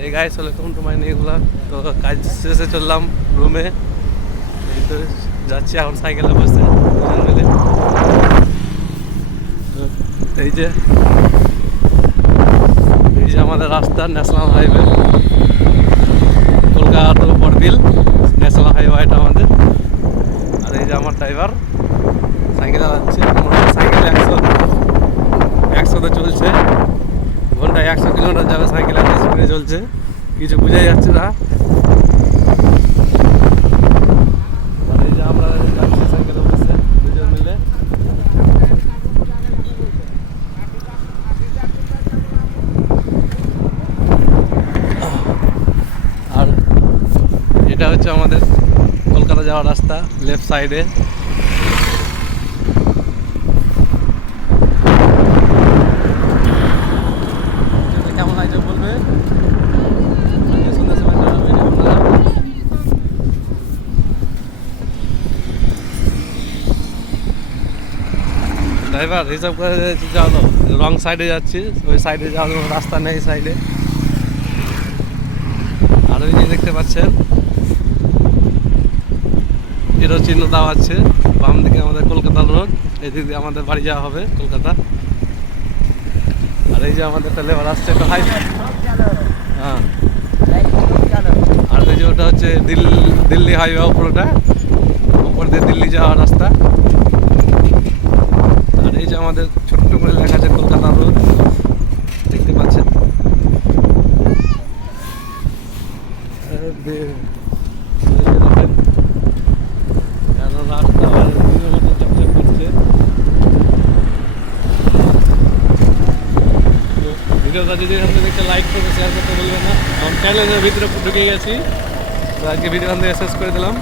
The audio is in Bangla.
এই guys welcome to my new blog. তো কাজ শেষে চললাম রুমে, এই তো যাচ্ছি এখন সাইকেলে বসে দুজন মিলে। এই যে আমাদের রাস্তা national highway, Kolkata to Barbil national হাইওয়েটা আমাদের। আর এই যে আমার ড্রাইভার সাইকেলে যাচ্ছে, সাইকেলে 100তে চলছে, ঘন্টায় 100 কিলোমিটার যাবে সাইকেল, এত স্পিডে চলছে কিছু বোঝাই যাচ্ছে না। আর এই যে আমরা যাচ্ছি সাইকেলে বসে দুজন মিলে। আর এটা হচ্ছে আমাদের কলকাতা যাওয়ার রাস্তা, লেফট সাইডে। কেমন লাগছে বলবে, সুন্দর সময় ড্রাইভার হিসাব করে যাও, রং সাইডে যাচ্ছি, ওই সাইডে যাওয়ার রাস্তা নেই সাইডে। আর ওই যে দেখতে পাচ্ছেন এরও চিহ্ন দেওয়া আছে, বাম দিকে আমাদের কলকাতা রোড, এই দিক দিয়ে আমাদের বাড়ি যাওয়া হবে কলকাতা। আর এই যে আমাদের একটা লেবার আসছে, একটা হাই, হ্যাঁ। আর এই যে ওটা হচ্ছে দিল্লি হাইওয়ে, উপরটা উপর দিয়ে দিল্লি যাওয়ার রাস্তা। আর এই যে আমাদের ছোট্ট করে লেখা আছে কলকাতা রোড, দেখতে পাচ্ছেন। রাস্তা মতো চকচক করছে। ভিডিওটা যদি আপনাদের একটা লাইক করবে, শেয়ার করতে বলবেন না। আমার চ্যানেলের ভিতরে ঢুকে গেছি, তো আজকে ভিডিও শেষ করে দিলাম।